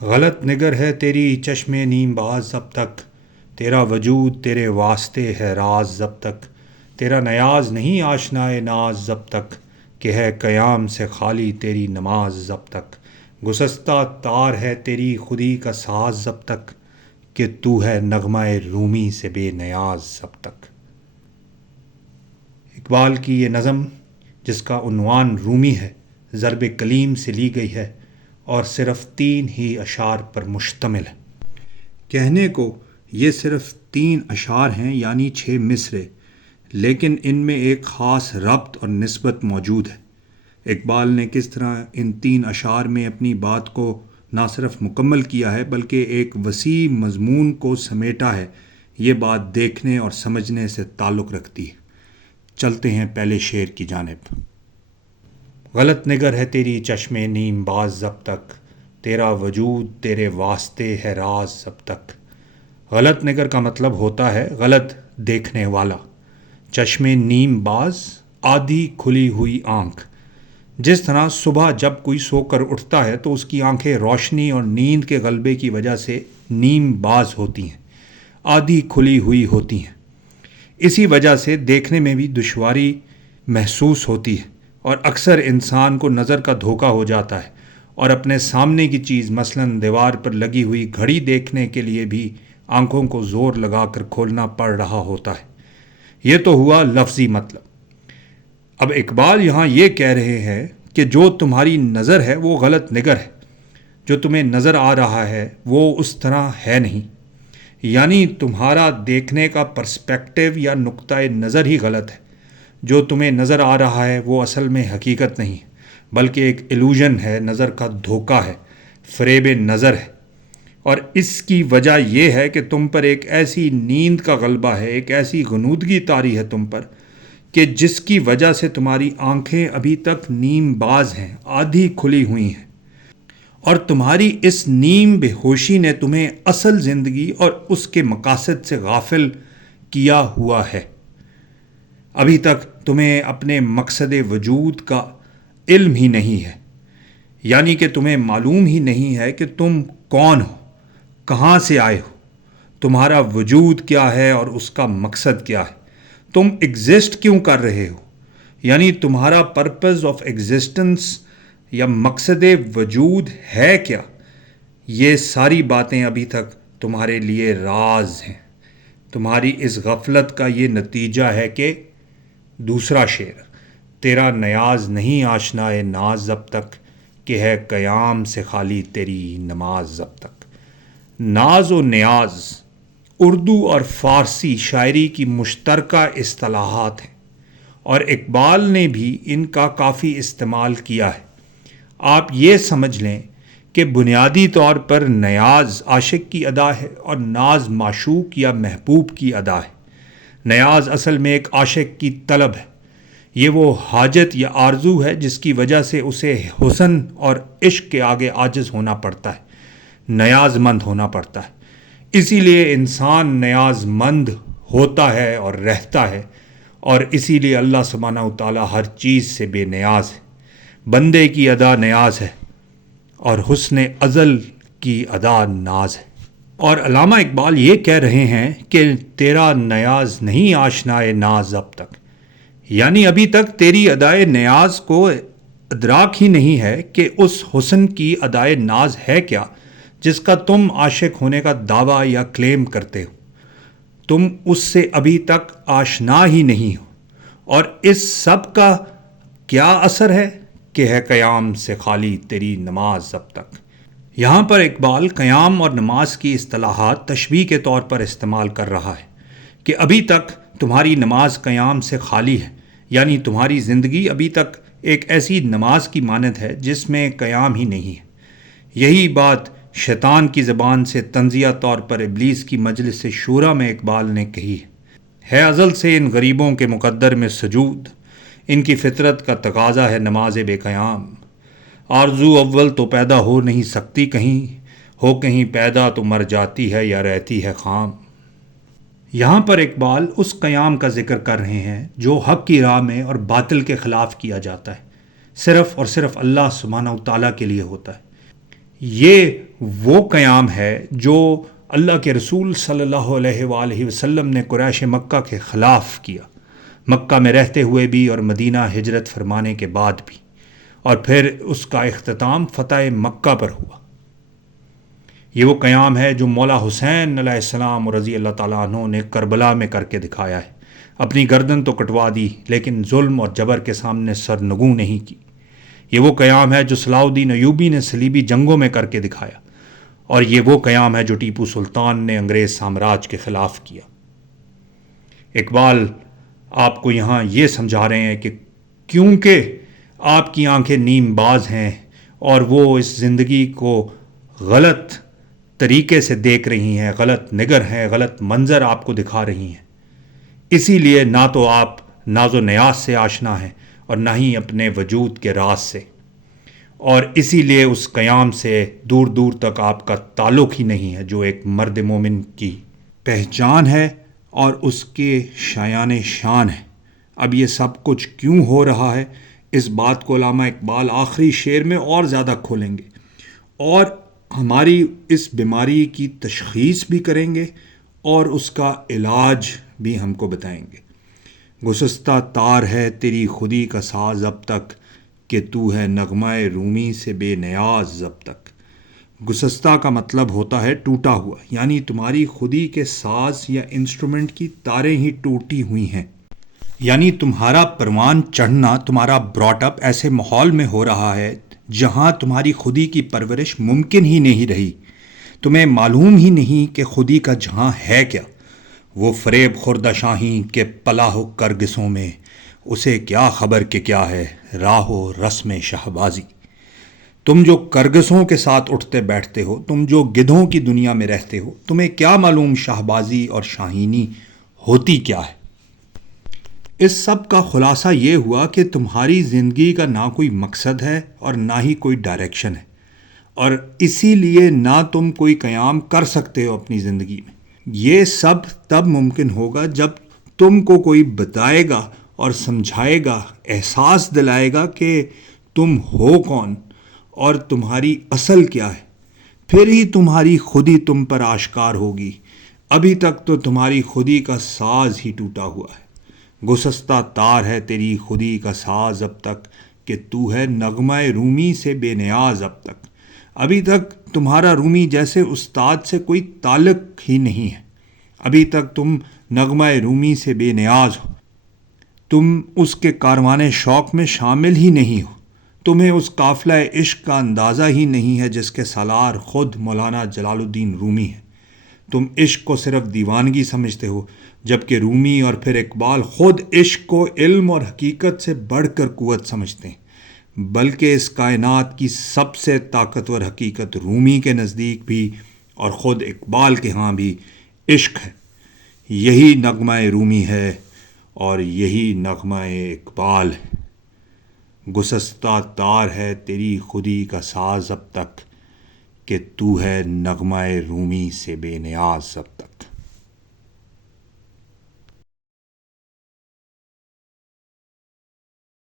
غلط نگر ہے تیری چشم نیم باز اب تک، تیرا وجود تیرے واسطے ہے راز اب تک، تیرا نیاز نہیں آشنائے ناز اب تک، کہ ہے قیام سے خالی تیری نماز اب تک، گسستہ تار ہے تیری خودی کا ساز اب تک، کہ تو ہے نغمہ رومی سے بے نیاز اب تک۔ اقبال کی یہ نظم، جس کا عنوان رومی ہے، ضرب کلیم سے لی گئی ہے اور صرف 3 ہی اشعار پر مشتمل ہے۔ کہنے کو یہ صرف 3 اشعار ہیں، یعنی 6 مصرے، لیکن ان میں ایک خاص ربط اور نسبت موجود ہے۔ اقبال نے کس طرح ان 3 اشعار میں اپنی بات کو نہ صرف مکمل کیا ہے بلکہ ایک وسیع مضمون کو سمیٹا ہے، یہ بات دیکھنے اور سمجھنے سے تعلق رکھتی ہے۔ چلتے ہیں پہلے شعر کی جانب۔ غلط نگر ہے تیری چشم نیم باز اب تک، تیرا وجود تیرے واسطے ہے راز اب تک۔ غلط نگر کا مطلب ہوتا ہے غلط دیکھنے والا۔ چشم نیم باز، آدھی کھلی ہوئی آنکھ۔ جس طرح صبح جب کوئی سو کر اٹھتا ہے تو اس کی آنکھیں روشنی اور نیند کے غلبے کی وجہ سے نیم باز ہوتی ہیں، آدھی کھلی ہوئی ہوتی ہیں۔ اسی وجہ سے دیکھنے میں بھی دشواری محسوس ہوتی ہے اور اکثر انسان کو نظر کا دھوکہ ہو جاتا ہے اور اپنے سامنے کی چیز مثلاً دیوار پر لگی ہوئی گھڑی دیکھنے کے لیے بھی آنکھوں کو زور لگا کر کھولنا پڑ رہا ہوتا ہے۔ یہ تو ہوا لفظی مطلب۔ اب اقبال یہاں یہ کہہ رہے ہیں کہ جو تمہاری نظر ہے وہ غلط نگر ہے، جو تمہیں نظر آ رہا ہے وہ اس طرح ہے نہیں، یعنی تمہارا دیکھنے کا پرسپیکٹیو یا نقطۂ نظر ہی غلط ہے۔ جو تمہیں نظر آ رہا ہے وہ اصل میں حقیقت نہیں ہے بلکہ ایک ایلوژن ہے، نظر کا دھوکہ ہے، فریب نظر ہے۔ اور اس کی وجہ یہ ہے کہ تم پر ایک ایسی نیند کا غلبہ ہے، ایک ایسی غنودگی طاری ہے تم پر کہ جس کی وجہ سے تمہاری آنکھیں ابھی تک نیم باز ہیں، آدھی کھلی ہوئی ہیں، اور تمہاری اس نیم بے ہوشی نے تمہیں اصل زندگی اور اس کے مقاصد سے غافل کیا ہوا ہے۔ ابھی تک تمہیں اپنے مقصد وجود کا علم ہی نہیں ہے، یعنی کہ تمہیں معلوم ہی نہیں ہے کہ تم کون ہو، کہاں سے آئے ہو، تمہارا وجود کیا ہے اور اس کا مقصد کیا ہے، تم ایگزسٹ کیوں کر رہے ہو، یعنی تمہارا پرپز آف ایگزسٹنس یا مقصد وجود ہے کیا۔ یہ ساری باتیں ابھی تک تمہارے لیے راز ہیں۔ تمہاری اس غفلت کا یہ نتیجہ ہے کہ دوسرا شعر، تیرا نیاز نہیں آشنائے ناز اب تک، کہ ہے قیام سے خالی تیری نماز اب تک۔ ناز و نیاز اردو اور فارسی شاعری کی مشترکہ اصطلاحات ہیں اور اقبال نے بھی ان کا کافی استعمال کیا ہے۔ آپ یہ سمجھ لیں کہ بنیادی طور پر نیاز عاشق کی ادا ہے اور ناز معشوق یا محبوب کی ادا ہے۔ نیاز اصل میں ایک عاشق کی طلب ہے، یہ وہ حاجت یا آرزو ہے جس کی وجہ سے اسے حسن اور عشق کے آگے عاجز ہونا پڑتا ہے، نیاز مند ہونا پڑتا ہے۔ اسی لیے انسان نیاز مند ہوتا ہے اور رہتا ہے، اور اسی لیے اللہ سبحانہ و تعالیٰ ہر چیز سے بے نیاز ہے۔ بندے کی ادا نیاز ہے اور حسن ازل کی ادا ناز ہے۔ اور علامہ اقبال یہ کہہ رہے ہیں کہ تیرا نیاز نہیں آشنائے ناز اب تک، یعنی ابھی تک تیری ادائے نیاز کو ادراک ہی نہیں ہے کہ اس حسن کی ادائے ناز ہے کیا جس کا تم عاشق ہونے کا دعویٰ یا کلیم کرتے ہو۔ تم اس سے ابھی تک آشنا ہی نہیں ہو، اور اس سب کا کیا اثر ہے کہ ہے قیام سے خالی تیری نماز اب تک۔ یہاں پر اقبال قیام اور نماز کی اصطلاحات تشبیہ کے طور پر استعمال کر رہا ہے کہ ابھی تک تمہاری نماز قیام سے خالی ہے، یعنی تمہاری زندگی ابھی تک ایک ایسی نماز کی مانند ہے جس میں قیام ہی نہیں ہے۔ یہی بات شیطان کی زبان سے طنزیہ طور پر ابلیس کی مجلس شورا میں اقبال نے کہی ہے ازل سے ان غریبوں کے مقدر میں سجود، ان کی فطرت کا تقاضا ہے نماز بے قیام، آرزو اول تو پیدا ہو نہیں سکتی کہیں، ہو کہیں پیدا تو مر جاتی ہے یا رہتی ہے خام۔ یہاں پر اقبال اس قیام کا ذکر کر رہے ہیں جو حق کی راہ میں اور باطل کے خلاف کیا جاتا ہے، صرف اور صرف اللہ سبحانہ و تعالیٰ کے لیے ہوتا ہے۔ یہ وہ قیام ہے جو اللہ کے رسول صلی اللہ علیہ وآلہ وسلم نے قریش مکہ کے خلاف کیا، مکہ میں رہتے ہوئے بھی اور مدینہ ہجرت فرمانے کے بعد بھی، اور پھر اس کا اختتام فتح مکہ پر ہوا۔ یہ وہ قیام ہے جو مولا حسین علیہ السلام رضی اللہ تعالیٰ عنہ نے کربلا میں کر کے دکھایا ہے۔ اپنی گردن تو کٹوا دی لیکن ظلم اور جبر کے سامنے سر نگوں نہیں کی۔ یہ وہ قیام ہے جو صلاح الدین ایوبی نے صلیبی جنگوں میں کر کے دکھایا، اور یہ وہ قیام ہے جو ٹیپو سلطان نے انگریز سامراج کے خلاف کیا۔ اقبال آپ کو یہاں یہ سمجھا رہے ہیں کہ کیونکہ آپ کی آنکھیں نیم باز ہیں اور وہ اس زندگی کو غلط طریقے سے دیکھ رہی ہیں، غلط نگر ہیں، غلط منظر آپ کو دکھا رہی ہیں، اسی لیے نہ تو آپ ناز و نیاز سے آشنا ہیں اور نہ ہی اپنے وجود کے راز سے، اور اسی لیے اس قیام سے دور دور تک آپ کا تعلق ہی نہیں ہے جو ایک مرد مومن کی پہچان ہے اور اس کے شایان شان ہے۔ اب یہ سب کچھ کیوں ہو رہا ہے، اس بات کو علامہ اقبال آخری شعر میں اور زیادہ کھولیں گے اور ہماری اس بیماری کی تشخیص بھی کریں گے اور اس کا علاج بھی ہم کو بتائیں گے۔ گسستہ تار ہے تیری خودی کا ساز اب تک، کہ تو ہے نغمہ رومی سے بے نیاز اب تک۔ گسستہ کا مطلب ہوتا ہے ٹوٹا ہوا، یعنی تمہاری خودی کے ساز یا انسٹرومنٹ کی تاریں ہی ٹوٹی ہوئی ہیں، یعنی تمہارا پروان چڑھنا، تمہارا براٹ اپ ایسے ماحول میں ہو رہا ہے جہاں تمہاری خودی کی پرورش ممکن ہی نہیں رہی۔ تمہیں معلوم ہی نہیں کہ خودی کا جہاں ہے کیا۔ وہ فریب خوردہ شاہین کے پلا ہو کرگسوں میں، اسے کیا خبر کہ کیا ہے راہ و رسم شہبازی۔ تم جو کرگسوں کے ساتھ اٹھتے بیٹھتے ہو، تم جو گدھوں کی دنیا میں رہتے ہو، تمہیں کیا معلوم شہبازی اور شاہینی ہوتی کیا ہے۔ اس سب کا خلاصہ یہ ہوا کہ تمہاری زندگی کا نہ کوئی مقصد ہے اور نہ ہی کوئی ڈائریکشن ہے، اور اسی لیے نہ تم کوئی قیام کر سکتے ہو اپنی زندگی میں۔ یہ سب تب ممکن ہوگا جب تم کو کوئی بتائے گا اور سمجھائے گا، احساس دلائے گا کہ تم ہو کون اور تمہاری اصل کیا ہے، پھر ہی تمہاری خودی تم پر آشکار ہوگی۔ ابھی تک تو تمہاری خودی کا ساز ہی ٹوٹا ہوا ہے۔ گسستہ تار ہے تیری خودی کا ساز اب تک، کہ تو ہے نغمہ رومی سے بے نیاز اب تک۔ ابھی تک تمہارا رومی جیسے استاد سے کوئی تعلق ہی نہیں ہے، ابھی تک تم نغمہ رومی سے بے نیاز ہو، تم اس کے کاروان شوق میں شامل ہی نہیں ہو، تمہیں اس قافلہ عشق کا اندازہ ہی نہیں ہے جس کے سالار خود مولانا جلال الدین رومی ہے۔ تم عشق کو صرف دیوانگی سمجھتے ہو، جبکہ رومی اور پھر اقبال خود عشق کو علم اور حقیقت سے بڑھ کر قوت سمجھتے ہیں، بلکہ اس کائنات کی سب سے طاقتور حقیقت رومی کے نزدیک بھی اور خود اقبال کے ہاں بھی عشق ہے۔ یہی نغمہ رومی ہے اور یہی نغمہ اقبال ہے۔ گسستہ تار ہے تیری خودی کا ساز اب تک، کہ تو ہے نغمہ رومی سے بے نیاز اب تک۔